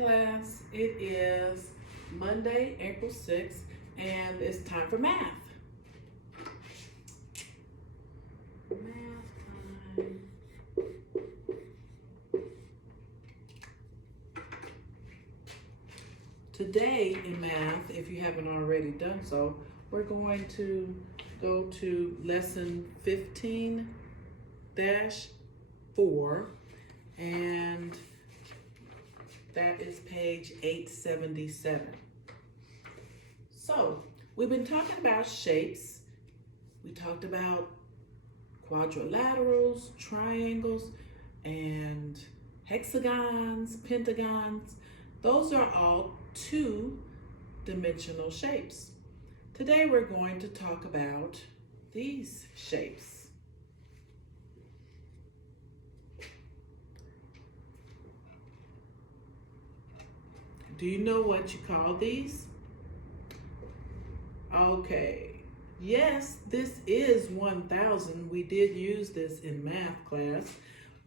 class. It is Monday, April 6th, and it's time for math. Math time. Today in math, if you haven't already done so, we're going to go to lesson 15-4, and that is page 877. So, we've been talking about shapes. We talked about quadrilaterals, triangles, and hexagons, pentagons. Those are all two-dimensional shapes. Today we're going to talk about these shapes. Do you know what you call these? Okay, yes, this is 1000. We did use this in math class,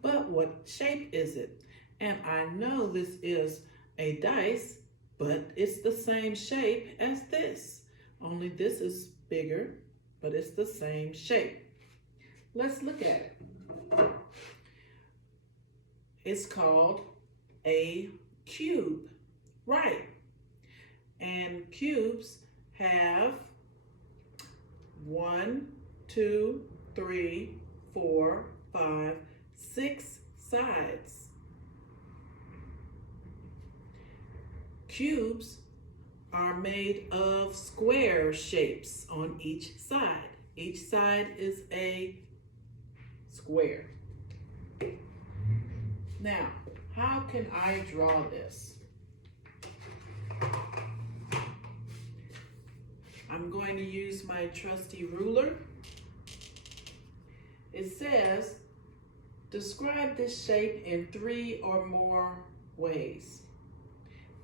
but what shape is it? And I know this is a dice, but it's the same shape as this. Only this is bigger, but it's the same shape. Let's look at it. It's called a cube, right? And cubes have 1, 2, 3, 4, 5, 6 sides. Cubes are made of square shapes on each side. Each side is a square. Now, how can I draw this? I'm going to use my trusty ruler. It says, describe this shape in 3 or more ways.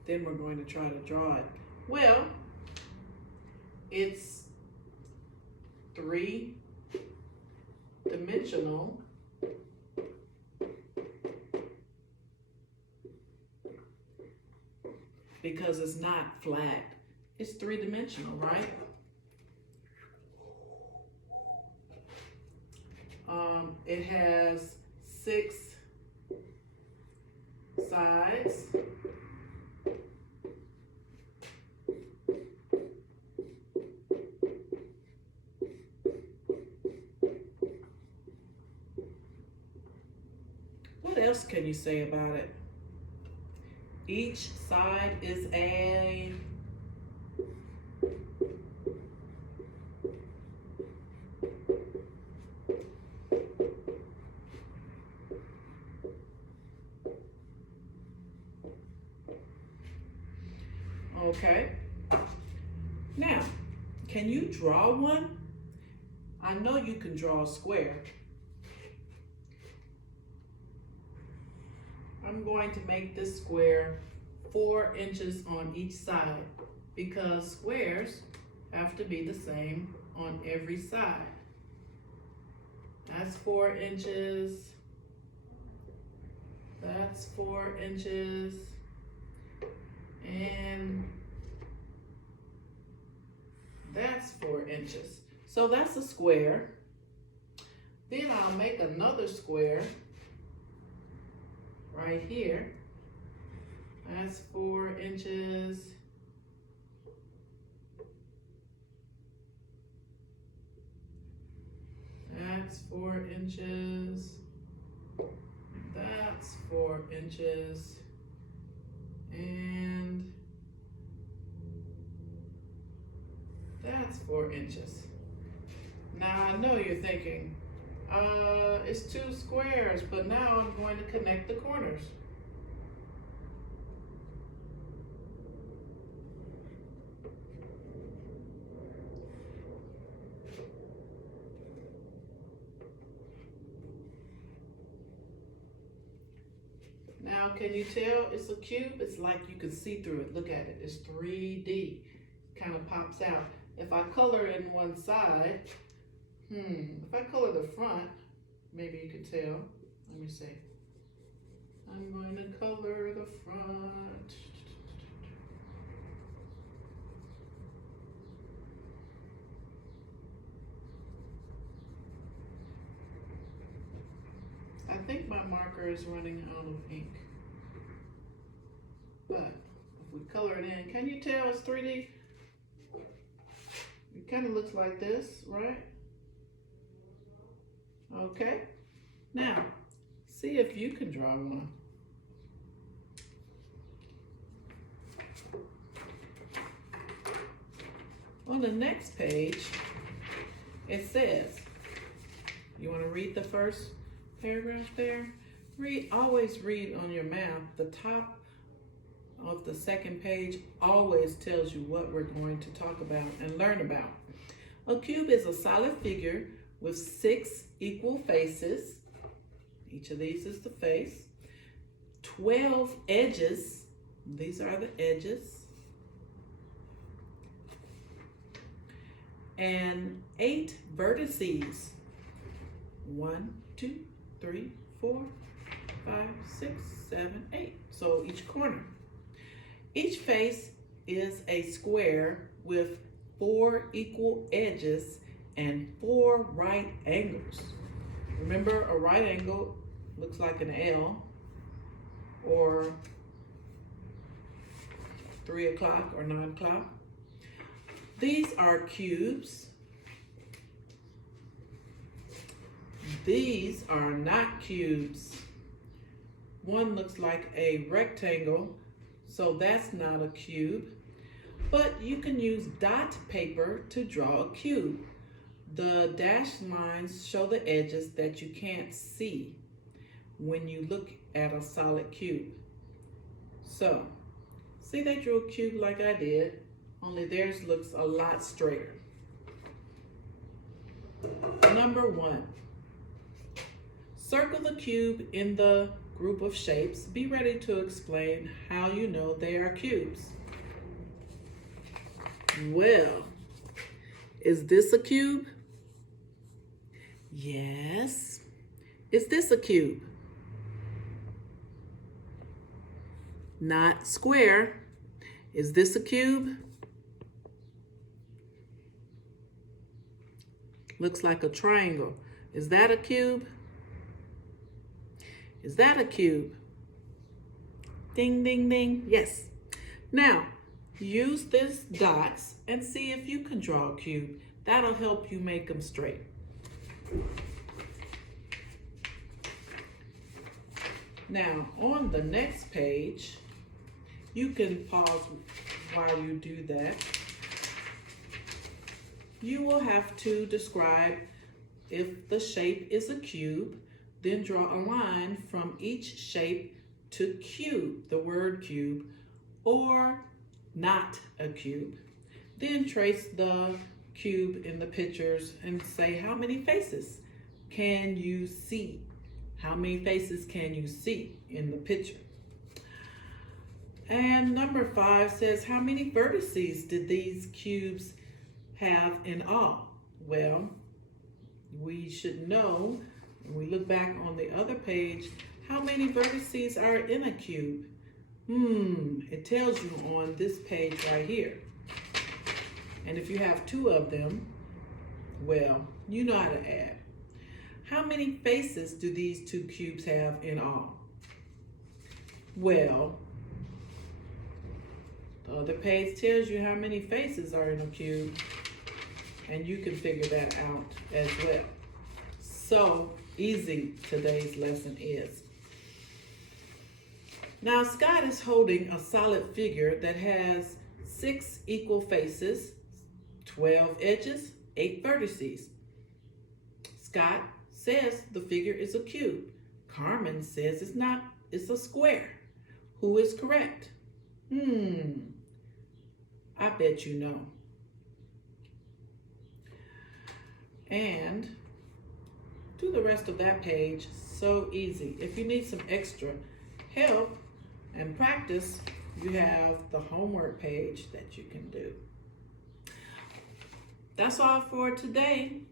Then we're going to try to draw it. Well, it's 3-dimensional because it's not flat. It's 3-dimensional, right? It has 6 sides. What else can you say about it? Each side is a okay. Now, can you draw one? I know you can draw a square. I'm going to make this square 4 inches on each side because squares have to be the same on every side. That's 4 inches. That's 4 inches. And that's 4 inches. So that's a square. Then I'll make another square right here. That's 4 inches. That's 4 inches. That's 4 inches. And that's 4 inches. Now I know you're thinking, it's 2 squares, but now I'm going to connect the corners. Now, can you tell it's a cube? It's like you can see through it. Look at it. It's 3D. Kind of pops out. If I color in one side, if I color the front, maybe you can tell. Let me see. I'm going to color the front. think my marker is running out of ink. But if we color it in, can you tell it's 3D? It kind of looks like this, right? Okay. Now, see if you can draw one. On the next page, it says, you want to read the first paragraph there? Always read on your map. The top of the second page always tells you what we're going to talk about and learn about. A cube is a solid figure with 6 equal faces. Each of these is the face. 12 edges. These are the edges. And 8 vertices. 1, 2, 3, 4, 5, 6, 7, 8. So each corner. Each face is a square with 4 equal edges and 4 right angles. Remember, a right angle looks like an L, or 3 o'clock or 9 o'clock. These are cubes. These are not cubes. One looks like a rectangle, so that's not a cube. But you can use dot paper to draw a cube. The dashed lines show the edges that you can't see when you look at a solid cube. So, see, they drew a cube like I did, only theirs looks a lot straighter. Number 1. Circle the cube in the group of shapes. Be ready to explain how you know they are cubes. Well, is this a cube? Yes. Is this a cube? Not square. Is this a cube? Looks like a triangle. Is that a cube? Is that a cube? Ding, ding, ding. Yes. Now, use these dots and see if you can draw a cube. That'll help you make them straight. Now, on the next page, you can pause while you do that. You will have to describe if the shape is a cube, then draw a line from each shape to cube, the word cube, or not a cube. Then trace the cube in the pictures and say how many faces can you see? How many faces can you see in the picture? And number 5 says, how many vertices did these cubes have in all? Well, we should know, when we look back on the other page, how many vertices are in a cube? It tells you on this page right here. And if you have 2 of them, well, you know how to add. How many faces do these 2 cubes have in all? Well, the other page tells you how many faces are in a cube, and you can figure that out as well. So easy today's lesson is. Now Scott is holding a solid figure that has 6 equal faces, 12 edges, 8 vertices. Scott says the figure is a cube. Carmen says it's not, it's a square. Who is correct? I bet you know. And do the rest of that page. So easy. If you need some extra help and practice, you have the homework page that you can do. That's all for today.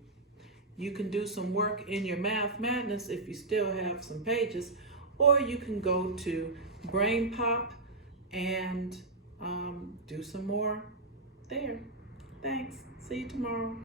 You can do some work in your Math Madness if you still have some pages, or you can go to BrainPop and do some more there. Thanks. See you tomorrow.